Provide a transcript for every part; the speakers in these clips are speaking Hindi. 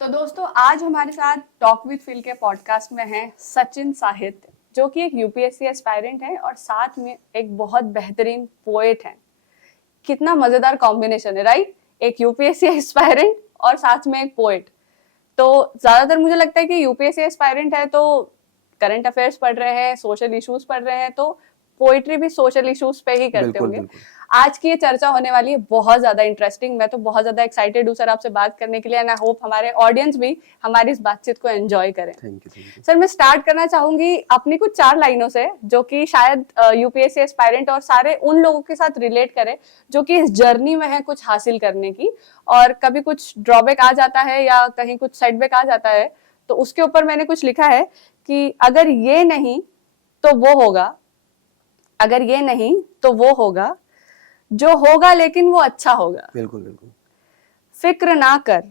तो दोस्तों आज हमारे साथ टॉक विद फिल के पॉडकास्ट में हैं सचिन साहित्य, जो कि एक यूपीएससी एस्पायरेंट है और साथ में एक बहुत बेहतरीन पोएट है। कितना मजेदार कॉम्बिनेशन है, राइट? एक यूपीएससी एस्पायरेंट और साथ में एक पोएट। तो ज्यादातर मुझे लगता है कि यूपीएससी एस्पायरेंट है तो करंट अफेयर्स पढ़ रहे हैं, सोशल इश्यूज पढ़ रहे हैं, तो पोइट्री भी सोशल इश्यूज पे ही करते होंगे। आज की ये चर्चा होने वाली है बहुत ज्यादा इंटरेस्टिंग। मैं तो बहुत ज्यादा एक्साइटेड हूँ सर आपसे बात करने के लिए, एंड आई होप हमारे ऑडियंस भी हमारी इस बातचीत को एंजॉय करें। Thank you. सर मैं स्टार्ट करना चाहूंगी अपनी कुछ 4 लाइनों से, जो कि शायद यूपीएससी एस्पायरेंट और सारे उन लोगों के साथ रिलेट करे जो कि इस जर्नी में है कुछ हासिल करने की, और कभी कुछ ड्रॉबैक आ जाता है या कहीं कुछ सेटबैक आ जाता है, तो उसके ऊपर मैंने कुछ लिखा है कि अगर ये नहीं तो वो होगा, अगर ये नहीं तो वो होगा, जो होगा लेकिन वो अच्छा होगा। बिल्कुल बिल्कुल। फिक्र ना कर,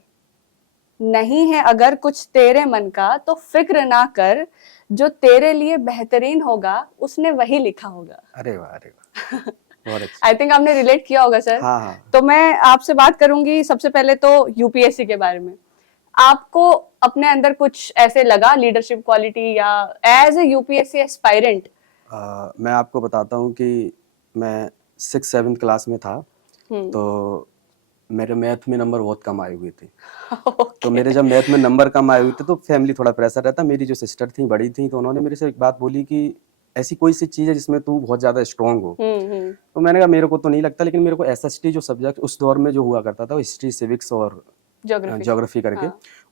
नहीं है अगर कुछ तेरे मन का तो फिक्र ना कर, जो तेरे लिए बेहतरीन होगा उसने वही लिखा होगा। अरे वाह अरे वाह, बहुत अच्छा। आई थिंक आपने रिलेट किया होगा सर। हाँ। तो मैं आपसे बात करूंगी सबसे पहले तो यूपीएससी के बारे में। आपको अपने अंदर कुछ ऐसे लगा लीडरशिप क्वालिटी या एज ए यूपीएससी एस्पायरेंट? मैं आपको बताता हूँ कि मैं 6-7 क्लास में था, तो मेरे मैथ में नंबर बहुत कम आए हुए थे। तो मेरे जब मैथ में नंबर कम आए हुए थे तो फैमिली थोड़ा प्रेशर रहता। मेरी जो सिस्टर थी, बड़ी थी, तो उन्होंने मेरे से एक बात बोली कि ऐसी कोई सी चीज़ है जिसमें तू बहुत ज़्यादा स्ट्रांग हो। तो मैंने कहा मेरे को तो नहीं लगता, लेकिन मेरे को एसएसटी जो सब्जेक्ट उस दौर में जो हुआ करता था, हिस्ट्री, सिविक्स और ज्योग्राफी करके,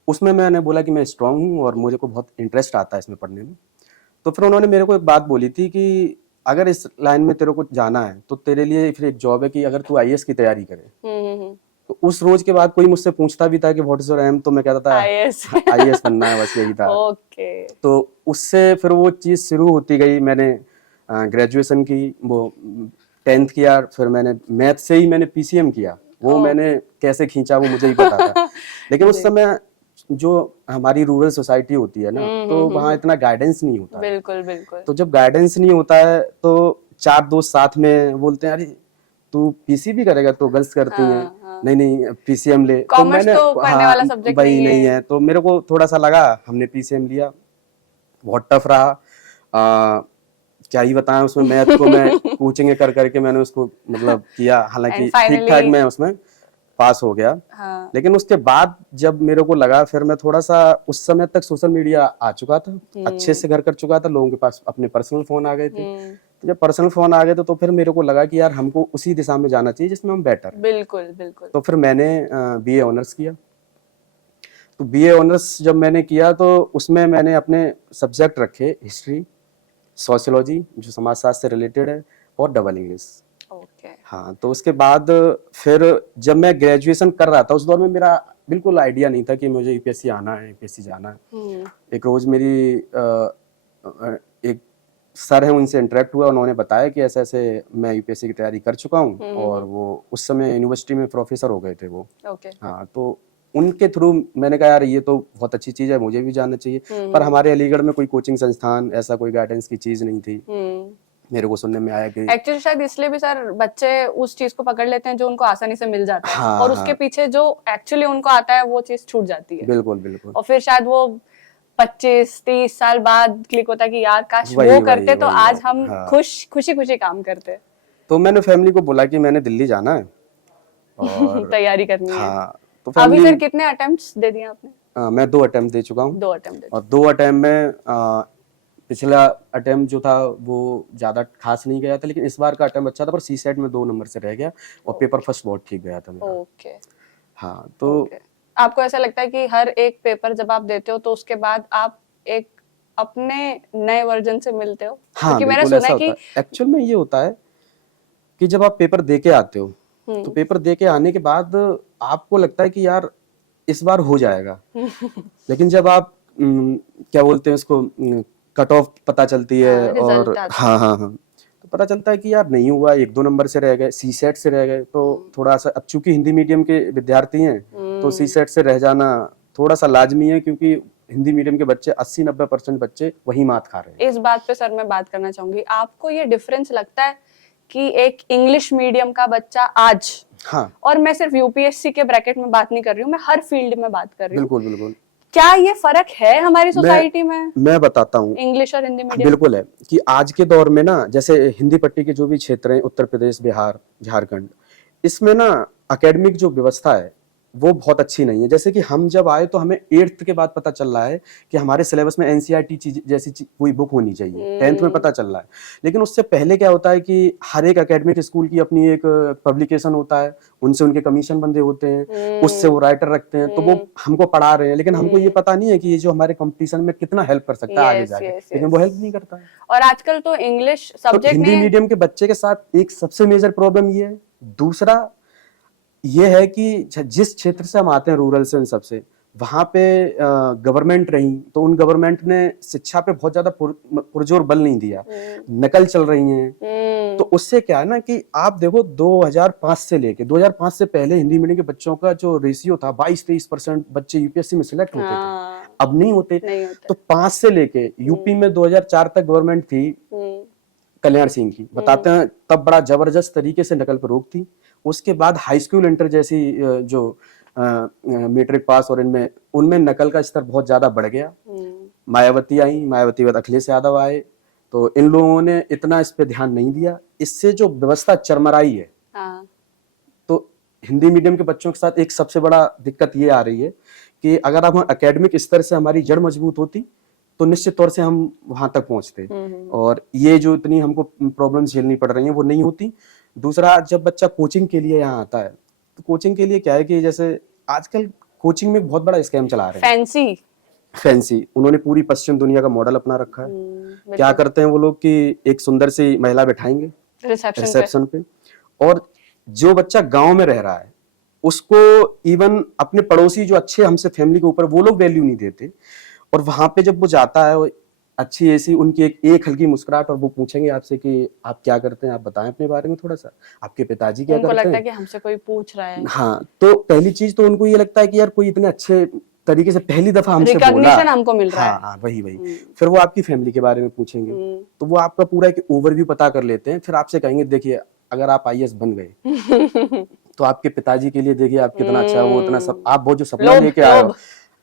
उसमें मैंने बोला कि मैं स्ट्रांग हूँ और मुझे को बहुत इंटरेस्ट आता है इसमें पढ़ने में। तो फिर उन्होंने मेरे को एक बात बोली थी कि अगर इस लाइन में तेरे को जाना है तो तेरे लिए फिर एक जॉब है कि अगर तू आईएएस की तैयारी करे। तो उस रोज के बाद कोई मुझसे पूछता भी था कि व्हाट इज योर एम, तो मैं कहता था आईएएस बनना है, बस यही था। तो उससे फिर वो चीज शुरू होती गई। मैंने ग्रेजुएशन की, वो 10th किया, फिर मैंने मैथ से ही मैंने पीसीएम किया। वो मैंने कैसे खींचा वो मुझे ही पता था। लेकिन उस समय जो हमारी रूरल सोसाइटी होती है ना, तो वहाँ इतना गाइडेंस नहीं होता। बिल्कुल बिल्कुल। तो जब गाइडेंस नहीं होता है तो 4 दोस्त साथ में बोलते हैं अरे तू पीसी भी करेगा, तो गर्ल्स करती हैं, नहीं पीसीएम ले। तो मैंने तो पढ़ने वाला सब्जेक्ट वही नहीं है, तो मेरे को थोड़ा सा लगा, हमने पीसीएम लिया। बहुत टफ रहा, क्या ही बताएं। उसमें मैथ को मैं कोचिंग कर करके मैंने उसको मतलब किया, हालांकि ठीक ठाक मैं उसमें पास हो गया। लेकिन उसके बाद जब मेरे को लगा, फिर मैं थोड़ा सा, उस समय तक सोशल मीडिया आ चुका था, अच्छे से घर कर चुका था, लोगों के पास अपने पर्सनल फोन आ गए थे। तो जब पर्सनल फोन आ गए तो फिर मेरे को लगा कि यार हमको उसी दिशा में जाना चाहिए जिसमें हम बेटर हैं। बिल्कुल बिल्कुल। तो फिर मैंने बीए ऑनर्स किया। तो बीए ऑनर्स जब मैंने किया तो उसमें मैंने अपने सब्जेक्ट रखे हिस्ट्री, सोशियोलॉजी जो समाजशास्त्र से रिलेटेड है, और डबल इंग्लिश। हाँ, तो उसके बाद फिर जब मैं ग्रेजुएशन कर रहा था, उस दौर में मेरा बिल्कुल आइडिया नहीं था कि मुझे यूपीएससी आना है, यूपीएससी जाना है। एक रोज मेरी एक सर है, उनसे इंटरेक्ट हुआ, उन्होंने बताया कि ऐसे ऐसे मैं यूपीएससी की तैयारी कर चुका हूँ, और वो उस समय यूनिवर्सिटी में प्रोफेसर हो गए थे वो। हाँ, तो उनके थ्रू मैंने कहा यार ये तो बहुत अच्छी चीज है, मुझे भी जानना चाहिए। पर हमारे अलीगढ़ में कोई कोचिंग संस्थान, ऐसा कोई गाइडेंस की चीज नहीं थी। मेरे को सुनने में आया कि एक्चुअली शायद इसलिए भी सर बच्चे उस चीज को पकड़ लेते हैं जो उनको आसानी से मिल जाता है, और उसके पीछे जो एक्चुअली उनको आता है वो चीज छूट जाती है। बिल्कुल बिल्कुल। और फिर शायद वो 25-30 साल बाद क्लिक होता है कि यार काश वो करते तो आज हम खुशी खुशी काम करते। तो मैंने फैमिली को बोला कि मैंने दिल्ली जाना है और तैयारी करनी है। तो अभी फिर कितने अटेम्प्ट्स दे दिए आपने? मैं 2 अटेम्प्ट दे चुका हूँ। 2 अटेम्प्ट और 2 अटेम्प्ट में पिछला अटेम्प्ट जो था वो ज्यादा खास नहीं गया था, लेकिन इस बार का अटेम्प्ट अच्छा था, पर सीसेट में 2 नंबर से रह गया, और पेपर फर्स्ट बहुत ठीक गया था मेरा। हाँ, तो आपको ऐसा लगता है कि हर एक पेपर जब आप देते हो तो उसके बाद आप एक अपने नए वर्जन से मिलते हो? हाँ, क्योंकि मैंने सुना है कि एक्चुअल में ये होता है कि जब आप पेपर दे के आते हो, तो पेपर दे के आने के बाद आपको लगता है कि यार इस बार हो जाएगा। लेकिन जब आप क्या बोलते हैं उसको, कट ऑफ पता चलती है, और हाँ, तो पता चलता है कि यार नहीं हुआ, 1-2 नंबर से रह गए, सी सेट से रह गए। तो थोड़ा सा, अब चूंकि हिंदी मीडियम के विद्यार्थी हैं, तो सी सेट से रह जाना थोड़ा सा लाजमी है, क्योंकि हिंदी मीडियम के बच्चे 80-90% बच्चे वही मात खा रहे हैं। इस बात पे सर मैं बात करना चाहूंगी, आपको ये डिफरेंस लगता है कि एक इंग्लिश मीडियम का बच्चा आज, हाँ और मैं सिर्फ यूपीएससी के ब्रैकेट में बात नहीं कर रही हूँ, मैं हर फील्ड में बात कर रही हूँ, बिल्कुल बिल्कुल। क्या ये फर्क है हमारी सोसाइटी में मैं बताता हूँ, इंग्लिश और हिंदी मीडियम? बिल्कुल है कि आज के दौर में ना, जैसे हिंदी पट्टी के जो भी क्षेत्र हैं, उत्तर प्रदेश, बिहार, झारखंड, इसमें ना एकेडमिक जो व्यवस्था है वो बहुत अच्छी नहीं है। जैसे कि हम जब आए तो हमें 8th के बाद पता चल रहा है कि हमारे सिलेबस में एनसीईआरटी चीज जैसी कोई बुक होनी चाहिए, 10th में पता चल रहा है। लेकिन उससे पहले क्या होता है कि हर एक एकेडमिक स्कूल की अपनी एक पब्लिकेशन होता है, उनसे उनके कमीशन बंदे होते हैं, उससे वो राइटर रखते हैं, तो वो हमको पढ़ा रहे हैं, लेकिन हमको ये पता नहीं है कि ये जो हमारे कंपटीशन में कितना हेल्प कर सकता है आगे जाके, लेकिन वो हेल्प नहीं करता है। और आजकल तो इंग्लिश तो सब्जेक्ट हिंदी ने मीडियम के बच्चे के साथ एक सबसे मेजर प्रॉब्लम ये है। दूसरा ये है कि जिस क्षेत्र से हम आते हैं, रूरल से, इन सबसे, वहां पे गवर्नमेंट रही तो उन गवर्नमेंट ने शिक्षा पे बहुत ज्यादा पुरजोर बल नहीं दिया, नकल चल रही हैं। तो उससे क्या है ना कि आप देखो 2005 से लेके 2005 से पहले हिंदी मीडियम के बच्चों का जो रेशियो था 22-23% बच्चे यूपीएससी में सिलेक्ट होते थे, अब नहीं होते। तो 5 से लेके यूपी में 2004 तक गवर्नमेंट थी कल्याण सिंह की, बताते हैं तब बड़ा जबरदस्त तरीके से नकल पर रोक थी। उसके बाद हाई स्कूल इंटर जैसी जो मैट्रिक पास और इनमें उनमें नकल का स्तर बहुत ज्यादा बढ़ गया। मायावती आई, मायावती बाद अखिलेश यादव आए, तो इन लोगों ने इतना इस पे ध्यान नहीं दिया, इससे जो व्यवस्था चरमराई है। तो हिंदी मीडियम के बच्चों के साथ एक सबसे बड़ा दिक्कत ये आ रही है कि अगर हम एकेडमिक स्तर से हमारी जड़ मजबूत होती तो निश्चित तौर से हम वहां तक पहुंचते, और ये जो इतनी हमको प्रॉब्लम झेलनी पड़ रही है वो नहीं होती। दूसरा, जब बच्चा कोचिंग के लिए यहाँ आता है तो कोचिंग के लिए क्या है कि जैसे आजकल कोचिंग में बहुत बड़ा स्कैम चला रहे हैं, फैंसी। उन्होंने पूरी पश्चिम दुनिया का मॉडल अपना रखा है। क्या करते हैं वो लोग कि एक सुंदर सी महिला बैठाएंगे रिसेप्शन पे, और जो बच्चा गांव में रह रहा है उसको इवन अपने पड़ोसी जो अच्छे हमसे फैमिली के ऊपर, वो लोग वैल्यू नहीं देते, और वहां पे जब वो जाता है, वो अच्छी ऐसी उनकी एक हल्की मुस्कुराहट, और वो पूछेंगे आपसे कि आप क्या करते हैं, आप बताएं अपने बारे में थोड़ा सा, आपके पिताजी क्या करते हैं। उनको लगता है कि हमसे कोई पूछ रहा है। हाँ, तो पहली चीज तो उनको ये लगता है कि यार कोई इतने अच्छे तरीके से पहली दफा हमसे बोला, हमको मिल रहा है। हाँ वही। फिर वो आपकी फैमिली के बारे में पूछेंगे, तो वो आपका पूरा एक ओवरव्यू पता कर लेते हैं। फिर आपसे कहेंगे देखिए अगर आप आईएएस बन गए तो आपके पिताजी के लिए देखिए आप कितना अच्छा, वो इतना सब, आप वो जो सपना लेके आए हो,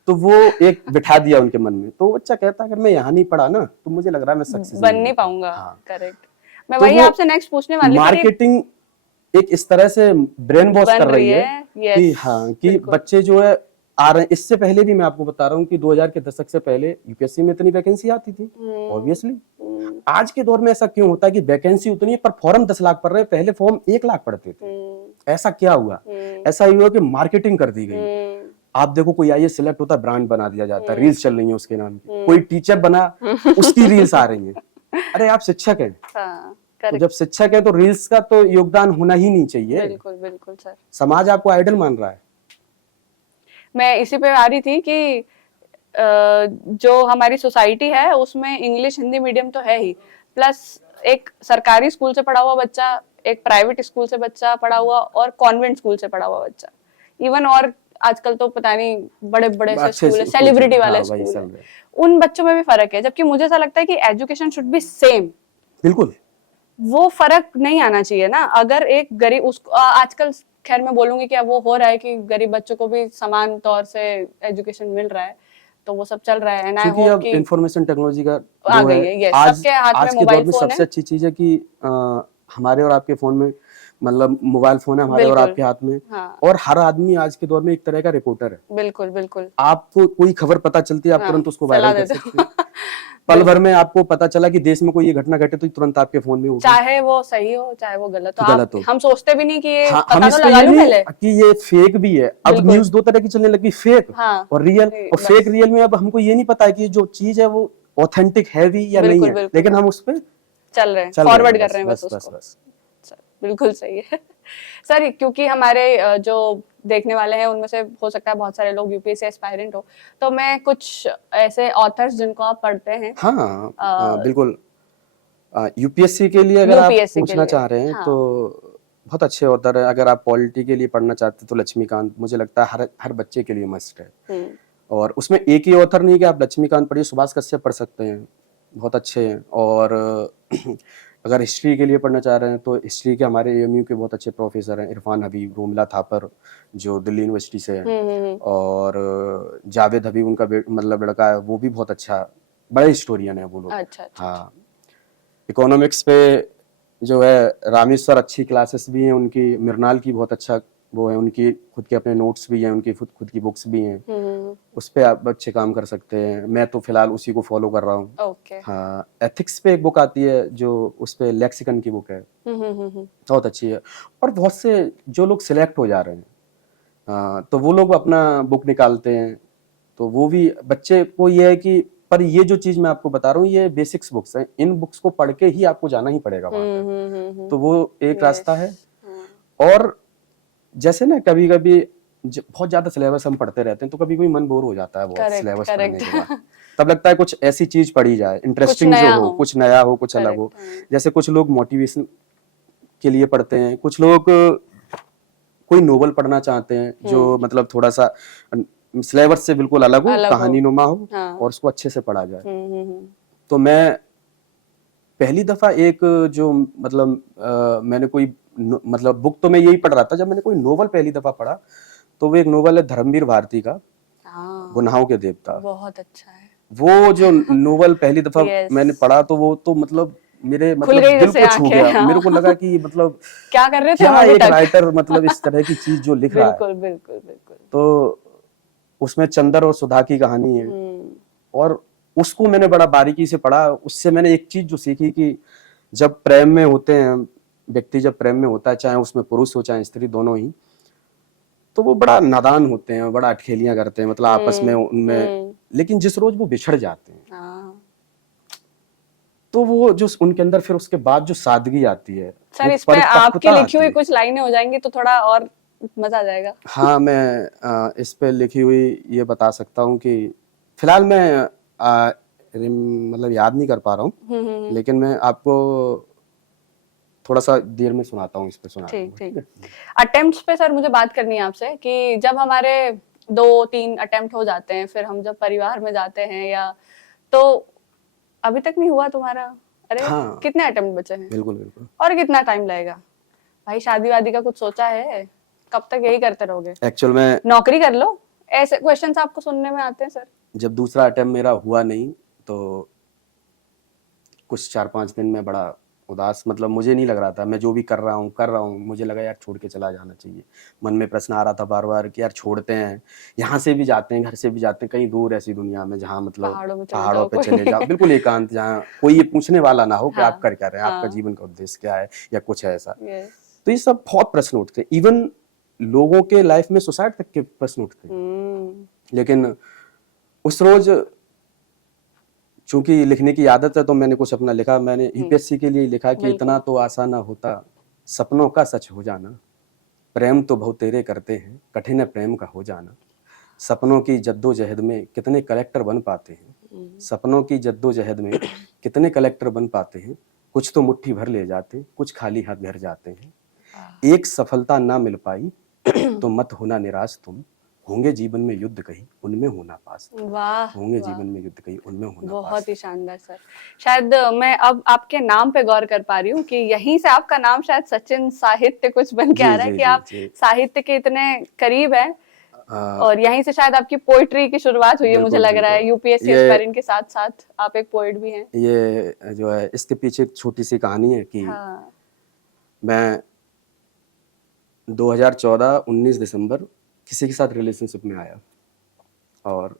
तो वो एक बिठा दिया उनके मन में। तो बच्चा कहता है अगर मैं यहाँ नहीं पढ़ा ना तो मुझे लग रहा है मैं सक्सेस बन नहीं पाऊंगा। करेक्ट। मैं तो वही आपसे नेक्स्ट पूछने वाली थी। मार्केटिंग एक इस तरह से ब्रेन वॉश कर रही है कि हाँ, कि बच्चे जो है आ रहे हैं। इससे पहले भी मैं आपको बता रहा हूँ कि 2000 के दशक से पहले यूपीएससी में इतनी वैकेंसी आती थी, ऑब्वियसली। आज के दौर में ऐसा क्यों होता है कि वैकेंसी उतनी है पर फॉर्म 10 लाख पड़ रहे हैं, पहले फॉर्म 1 लाख पड़ते थे। ऐसा क्या हुआ? ऐसा हुआ कि मार्केटिंग कर दी गई। आप देखो कोई आईएएस सिलेक्ट होता है, ब्रांड बना दिया जाता है, रील्स चल रही है उसके नाम की। कोई टीचर बना, उसकी रील्स आ रही है। अरे आप शिक्षक हैं, तो जब शिक्षक है तो रील्स का तो योगदान होना ही नहीं चाहिए। बिल्कुल बिल्कुल सर। समाज आपको आइडल मान रहा है। मैं इसी पे आ रही थी कि जो हमारी सोसाइटी है उसमें इंग्लिश हिंदी मीडियम तो है ही, प्लस एक सरकारी स्कूल से पढ़ा हुआ बच्चा, एक प्राइवेट स्कूल से बच्चा पढ़ा हुआ, और कॉन्वेंट स्कूल से पढ़ा हुआ बच्चा, इवन और आजकल तो पता नहीं बड़े बड़े से स्कूल है, सेलिब्रिटी वाले स्कूल है, उन बच्चों में भी फर्क है। जबकि मुझे ऐसा लगता है कि एजुकेशन शुड बी सेम। बिल्कुल, वो फर्क नहीं आना चाहिए ना। अगर एक गरीब उसको आजकल, खैर मैं बोलूंगी कि अब वो हो रहा है कि गरीब बच्चों को भी समान तौर से एजुकेशन मिल रहा है, तो वो सब चल रहा है। एंड आई होप कि इंफॉर्मेशन टेक्नोलॉजी का आ गई है, ये सबके हाथ में मोबाइल फोन है। सबसे अच्छी चीज है कि हमारे और आपके फोन में, मतलब मोबाइल फोन है हमारे और आपके हाथ में। हाँ। और हर आदमी आज के दौर में एक तरह का रिपोर्टर है। बिल्कुल बिल्कुल। आपको कोई खबर पता चलती है, आप तुरंत उसको वायरल कर सकते हैं। पल भर में आपको पता चला कि देश में कोई ये घटना घटे तो तुरंत आपके फोन में होगी, चाहे वो सही हो चाहे वो गलत हो। हम सोचते भी नहीं कि ये पता तो लगा लूं पहले कि ये फेक भी है। अब न्यूज दो तरह की चलने लगी, फेक और रियल। और फेक रियल में अब हमको ये नहीं पता है कि जो चीज है वो ऑथेंटिक है भी या नहीं है, लेकिन हम उस पर चल रहे हैं, फॉरवर्ड कर रहे हैं बस उसको। बिल्कुल सही है सर, क्योंकि हमारे जो देखने वाले हैं उनमें से हो सकता है बहुत सारे लोग यूपीएससी एस्पायरेंट हो, तो मैं कुछ ऐसे ऑथर्स जिनको आप पढ़ते हैं। हाँ बिल्कुल। यूपीएससी के लिए अगर आप पूछना चाह रहे हैं तो बहुत अच्छे ऑथर है। अगर आप पॉलिटी के लिए पढ़ना चाहते हैं तो लक्ष्मीकांत, मुझे लगता है हर बच्चे के लिए मस्ट है। और उसमें एक ही ऑथर नहीं कि आप लक्ष्मीकांत पढ़िए, सुभाष कश्यप पढ़ सकते हैं, बहुत अच्छे हैं। और अगर हिस्ट्री के लिए पढ़ना चाह रहे हैं तो हिस्ट्री के हमारे एएमयू के बहुत अच्छे प्रोफेसर हैं, इरफान हबीब, रोमिला थापर जो दिल्ली यूनिवर्सिटी से हैं, और जावेद हबीब उनका मतलब लड़का है, वो भी बहुत अच्छा, बड़े हिस्टोरियन है वो लोग। अच्छा। हाँ, इकोनॉमिक्स पे जो है रामेश्वर अच्छी क्लासेस भी हैं उनकी, मृणाल की बहुत अच्छा वो है, उनकी खुद के अपने नोट्स भी हैं, उनकी खुद की बुक्स भी हैं, उस पे आप अच्छे काम कर सकते हैं। मैं तो फिलहाल उसी को फॉलो कर रहा हूँ। ओके। हाँ, एथिक्स पे एक बुक आती है जो उस पे लेक्सिकन की बुक है, बहुत अच्छी है। और बहुत से जो लोग सिलेक्ट हो जा रहे हैं, तो वो लोग अपना बुक निकालते हैं, तो वो भी बच्चे को ये है कि, पर ये जो चीज मैं आपको बता रहा हूँ ये बेसिक्स बुक्स हैं, इन बुक्स को पढ़ के ही आपको जाना ही पड़ेगा वहां तक, तो वो एक रास्ता है। और जैसे ना कभी कभी बहुत ज्यादा सिलेबस हम पढ़ते रहते हैं तो कभी कभी मन बोर हो जाता है बहुत सिलेबस पढ़ने के बाद, तब लगता है कुछ ऐसी चीज पढ़ी जाए इंटरेस्टिंग जो हो, कुछ नया हो, कुछ अलग हो। जैसे कुछ लोग मोटिवेशन के लिए पढ़ते हैं, कुछ लोग कोई नोवेल पढ़ना चाहते हैं जो मतलब थोड़ा सा सिलेबस से बिल्कुल अलग हो, कहानी नुमा हो, और उसको अच्छे से पढ़ा जाए। तो मैं पहली दफा एक जो मतलब मैंने कोई मतलब बुक तो मैं यही पढ़ रहा था, जब मैंने कोई नोवेल पहली दफा पढ़ा तो वो एक नोवेल है धर्मवीर भारती का, गुनाहों के देवता। बहुत अच्छा है वो जो नोवेल पहली दफा मैंने पढ़ा तो वो तो मतलब मेरे मतलब दिल को छू गया। मेरे को लगा कि मतलब क्या कर रहे थे क्या एक राइटर मतलब इस तरह की चीज जो लिख रहा है। बिल्कुल बिल्कुल बिल्कुल। तो उसमें चंदर और सुधा की कहानी है, और उसको मैंने बड़ा बारीकी से पढ़ा। उससे मैंने एक चीज जो सीखी कि जब प्रेम में होते हैं व्यक्ति, जब प्रेम में होता है, चाहे उसमें पुरुष हो चाहे स्त्री, दोनों ही, तो वो बड़ा नादान होते हैं, बड़ा अटखेलियां करते हैं, मतलब आपस में उनमें, लेकिन जिस रोज वो बिछड़ जाते हैं तो वो जो उनके अंदर फिर उसके बाद जो सादगी आती है। सर इस पे आपकी लिखी हुई कुछ लाइनें हो जाएंगी तो थोड़ा और मजा आ जाएगा। हाँ, मैं इस पे लिखी हुई ये बता सकता हूँ कि फिलहाल मैं मतलब याद नहीं कर पा रहा हूँ, लेकिन मैं आपको थोड़ा सा देर में सुनाता हूँ, इस पे सुना। ठीक। अटेम्प्ट्स पे सर मुझे बात करनी है आपसे कि जब हमारे 2-3 अटेम्प्ट हो जाते हैं, फिर हम जब परिवार में जाते हैं, या तो अभी तक नहीं हुआ तुम्हारा? अरे हाँ, कितने अटेम्प्ट बचे हैं? बिल्कुल बिल्कुल। और कितना टाइम लगेगा भाई? शादी वादी का कुछ सोचा है? कब तक यही करते रहोगे? एक्चुअल में नौकरी कर लो, ऐसे क्वेश्चंस आपको सुनने में आते हैं सर। जब दूसरा अटेम्प्ट मेरा हुआ नहीं तो कुछ 4-5 दिन में बड़ा उदास, मतलब मुझे नहीं लग रहा था, मैं जो भी कर रहा हूँ मुझे लगा यार छोड़ के चला जाना चाहिए। मन में प्रश्न आ रहा था बार बार कि यार छोड़ते हैं, यहाँ से भी जाते हैं, घर से भी जाते हैं, कहीं दूर ऐसी दुनिया में जहाँ मतलब पहाड़ों पे चले जाओ, बिल्कुल एकांत, जहाँ कोई ये पूछने वाला ना हो कि आप कर क्या रहे हैं, आपका जीवन का उद्देश्य क्या है या कुछ है ऐसा। तो ये सब बहुत प्रश्न उठते, इवन लोगों के लाइफ में सुसाइड तक के प्रश्न उठते। लेकिन उस रोज चूंकि लिखने की आदत है तो मैंने कुछ अपना लिखा। मैंने यूपीएससी के लिए लिखा कि इतना तो आसान ना होता सपनों का सच हो जाना, प्रेम तो बहुत तेरे करते हैं, कठिन है प्रेम का हो जाना। सपनों की जद्दोजहद में कितने कलेक्टर बन पाते हैं, सपनों की जद्दोजहद में कितने कलेक्टर बन पाते हैं, कुछ तो मुट्ठी भर ले जाते, कुछ खाली हाथ घर जाते हैं। एक सफलता ना मिल पाई तो मत होना निराश तुम, होंगे जीवन में युद्ध कहीं उनमें होना पास। वाह, होंगे जीवन में युद्ध कहीं उनमें होना पास। बहुत ही शानदार सर। शायद मैं अब आपके नाम पे गौर कर पा रही हूँ कि यहीं से आपका नाम शायद सचिन साहित्य कुछ बन के आ रहा है कि आप साहित्य के इतने करीब हैं, और यहीं से शायद आपकी पोइट्री की शुरुआत हुई है, मुझे लग रहा है। यूपीएससी एस्पायरेंट के साथ साथ आप एक पोएट भी हैं। ये जो है इसके पीछे एक छोटी सी कहानी है कि मैं 2014-19 दिसंबर किसी के साथ रिलेशनशिप में आया, और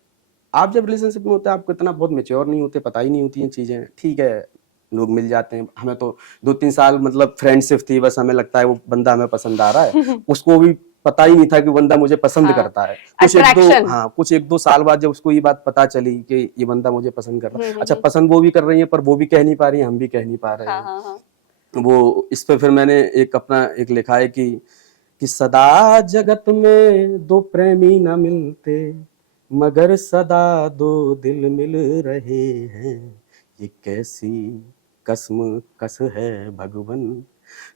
आप जब रिलेशनशिप में होते हैं आपको इतना बहुत मैच्योर नहीं होते, पता ही नहीं होती हैं चीजें। ठीक है, लोग मिल जाते हैं, हमें तो 2-3 साल मतलब फ्रेंडशिप थी, बस हमें लगता है वो बंदा हमें पसंद आ रहा है, उसको भी पता ही नहीं था कि बंदा मुझे पसंद करता है। कुछ एक दो साल बाद जब उसको ये बात पता चली कि ये बंदा मुझे पसंद कर रहा है, अच्छा पसंद वो भी कर रही है पर वो भी कह नहीं पा रही है, हम भी कह नहीं पा रहे हैं। वो इस पे फिर मैंने एक अपना एक लिखा है कि सदा जगत में दो प्रेमी न मिलते, मगर सदा दो दिल मिल रहे हैं, ये कैसी कसम कस है भगवन,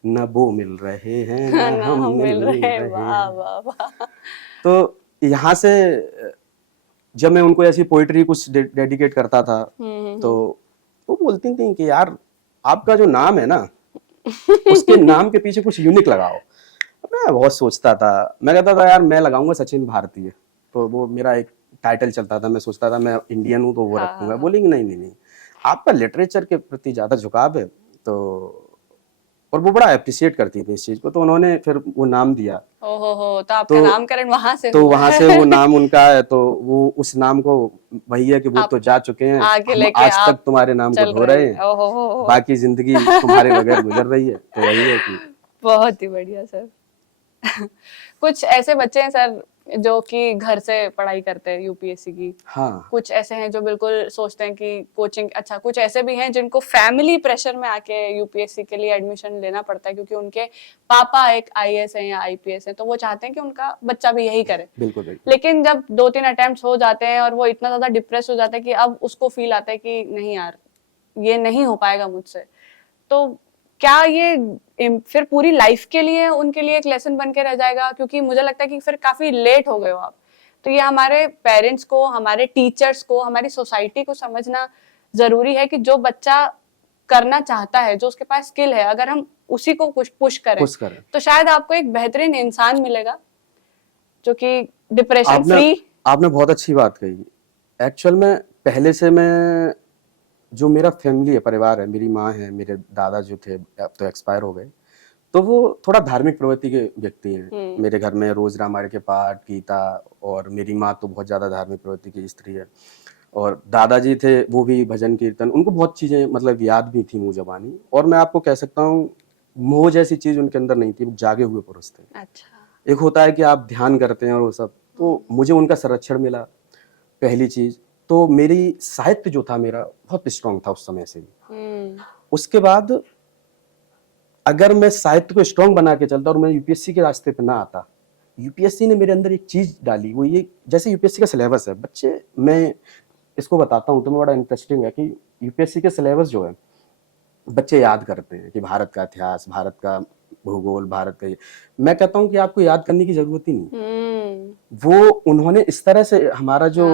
न वो मिल रहे हैं न हम मिल रहे हैं। वाह वाह वाह। तो यहाँ से जब मैं उनको ऐसी पोइट्री कुछ डेडिकेट करता था तो वो बोलती थी कि यार आपका जो नाम है ना उसके नाम के पीछे कुछ यूनिक लगाओ। मैं बहुत सोचता था, मैं कहता था यार मैं लगाऊंगा सचिन भारतीय, तो वो मेरा एक टाइटल चलता था, मैं सोचता था मैं इंडियन हूँ तो वो रखूंगा। बोलेंगे नहीं नहीं नहीं, आपका लिटरेचर के प्रति ज्यादा झुकाव है, तो और वो बड़ा अप्रिशिएट करती थी इस चीज को, तो उन्होंने फिर वो नाम दिया। ओहो, तो आपका नामकरण वहां से तो हुआ वहां से वो नाम उनका है, तो वो उस नाम को वही है कि वो तो जा चुके हैं, आगे हम लेके आज तक तुम्हारे नाम को धो रहे हैं, ओहो, बाकी जिंदगी तुम्हारे बगैर गुजर रही है। तो वही है कि बहुत ही बढ़िया सर। कुछ ऐसे बच्चे हैं सर जो कि घर से पढ़ाई करते हैं यूपीएससी की, हाँ कुछ ऐसे हैं जो बिल्कुल सोचते हैं कि कोचिंग, अच्छा कुछ ऐसे भी हैं जिनको फैमिली प्रेशर में आके यूपीएससी के लिए एडमिशन लेना पड़ता है क्योंकि उनके पापा एक आईएएस हैं या आईपीएस हैं, तो वो चाहते हैं कि उनका बच्चा भी यही करे। बिल्कुल बिल्कुल। लेकिन जब 2-3 अटेम्प्ट्स हो जाते हैं और वो इतना ज्यादा डिप्रेस हो जाता है कि अब उसको फील आता है कि नहीं यार ये नहीं हो पाएगा मुझसे, तो क्या ये फिर पूरी लाइफ के लिए उनके लिए एक लेसन बन के रह जाएगा? क्योंकि मुझे लगता है कि फिर काफी लेट हो गए हो आप। तो ये हमारे पेरेंट्स को, हमारे टीचर्स को, हमारी सोसाइटी को समझना जरूरी है कि जो बच्चा करना चाहता है, जो उसके पास स्किल है, अगर हम उसी को कुछ पुश करें तो शायद आपको एक बेहतरीन इंसान मिलेगा जो कि डिप्रेशन फ्री। आपने बहुत अच्छी बात कही। एक्चुअल में पहले से मैं, जो मेरा फैमिली है, परिवार है, मेरी माँ है, मेरे दादा जो थे अब तो एक्सपायर हो गए, तो वो थोड़ा धार्मिक प्रवृत्ति के व्यक्ति हैं। मेरे घर में रोज रामायण के पाठ, गीता, और मेरी माँ तो बहुत ज्यादा धार्मिक प्रवृत्ति की स्त्री है, और दादाजी थे वो भी भजन कीर्तन, उनको बहुत चीजें मतलब याद भी थी मुंह जबानी। और मैं आपको कह सकता हूँ मोह जैसी चीज उनके अंदर नहीं थी, वो जागे हुए पुरुष थे। अच्छा। एक होता है कि आप ध्यान करते हैं और वो सब, तो मुझे उनका संरक्षण मिला पहली चीज। तो मेरी साहित्य जो था मेरा बहुत स्ट्रांग था उस समय से भी। उसके बाद अगर मैं साहित्य को स्ट्रांग बना के चलता और मैं यूपीएससी के रास्ते पे ना आता, यूपीएससी ने मेरे अंदर एक चीज डाली, वो ये, जैसे यूपीएससी का सिलेबस है बच्चे, मैं इसको बताता हूँ तुम्हें, बड़ा इंटरेस्टिंग है कि यूपीएससी के सिलेबस जो है बच्चे याद करते हैं कि भारत का इतिहास, भारत का भूगोल, भारत का ये, मैं कहता हूँ कि आपको याद करने की जरूरत ही नहीं। वो उन्होंने इस तरह से हमारा जो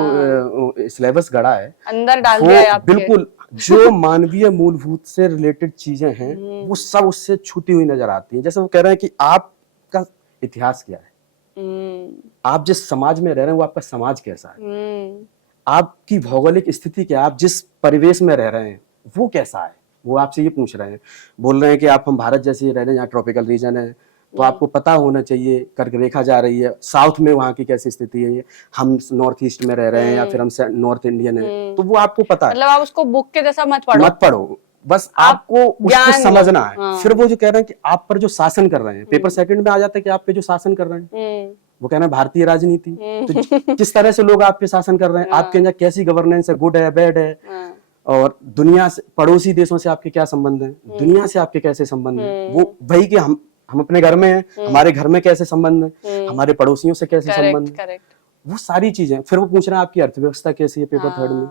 सिलेबस गढ़ा है अंदर डाल दिया है आपके। बिल्कुल जो मानवीय मूलभूत से रिलेटेड चीजें हैं वो सब उससे छूटी हुई नजर आती हैं। जैसे वो कह रहे हैं कि आपका इतिहास क्या है, आप जिस समाज में रह रहे हैं वो आपका समाज कैसा है, आपकी भौगोलिक स्थिति क्या है, आप जिस परिवेश में रह रहे हैं वो कैसा है, वो आपसे ये पूछ रहे हैं। बोल रहे हैं कि आप हम भारत जैसे रह रहे हैं, यहाँ ट्रॉपिकल रीजन है, तो आपको पता होना चाहिए कर्क रेखा जा रही है साउथ में, वहाँ की कैसी स्थिति है, हम नॉर्थ ईस्ट में रह रहे हैं या फिर हम नॉर्थ इंडियन है, तो वो आपको पता है। मतलब आप उसको बुक के जैसा मत पढ़ो, बस आपको उसको समझना है। हाँ। फिर वो जो कह रहे हैं कि आप पर जो शासन कर रहे हैं, पेपर सेकंड में आ जाता है कि आप पे जो शासन कर रहे हैं, वो कह रहे हैं भारतीय राजनीति, तो किस तरह से लोग आप पे शासन कर रहे हैं, आपके यहाँ कैसी गवर्नेंस है, गुड है, बैड है, और दुनिया से, पड़ोसी देशों से आपके क्या संबंध है, दुनिया से आपके कैसे संबंध है, वो भाई कि हम अपने घर में हैं, हमारे घर में कैसे संबंध है, हमारे पड़ोसियों से कैसे संबंध है, वो सारी चीजें। फिर वो पूछ रहे हैं आपकी अर्थव्यवस्था कैसी है, पेपर थर्ड में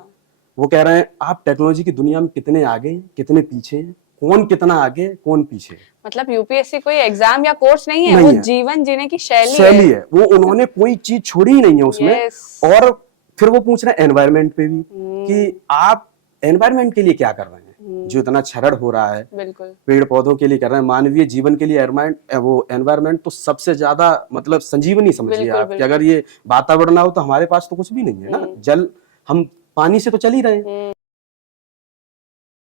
वो कह रहे हैं आप टेक्नोलॉजी की दुनिया में कितने आगे हैं, कितने पीछे हैं, कौन कितना आगे, कौन पीछे। मतलब यूपीएससी कोई एग्जाम या कोर्स नहीं है, वो जीवन जीने की शैली है। वो उन्होंने कोई चीज छोड़ी ही नहीं है उसमें। और फिर वो पूछ रहे हैं एनवायरमेंट पे भी कि आप एनवायरमेंट के लिए क्या कर रहे हैं, जो इतना क्षरण हो रहा है, बिल्कुल पेड़ पौधों के लिए कर रहे हैं, मानवीय जीवन के लिए वो एनवायरमेंट तो सबसे ज्यादा मतलब संजीवनी समझिए आप, कि अगर ये वातावरण ना हो तो हमारे पास तो कुछ भी नहीं है ना, जल हम पानी से तो चल ही रहे हैं,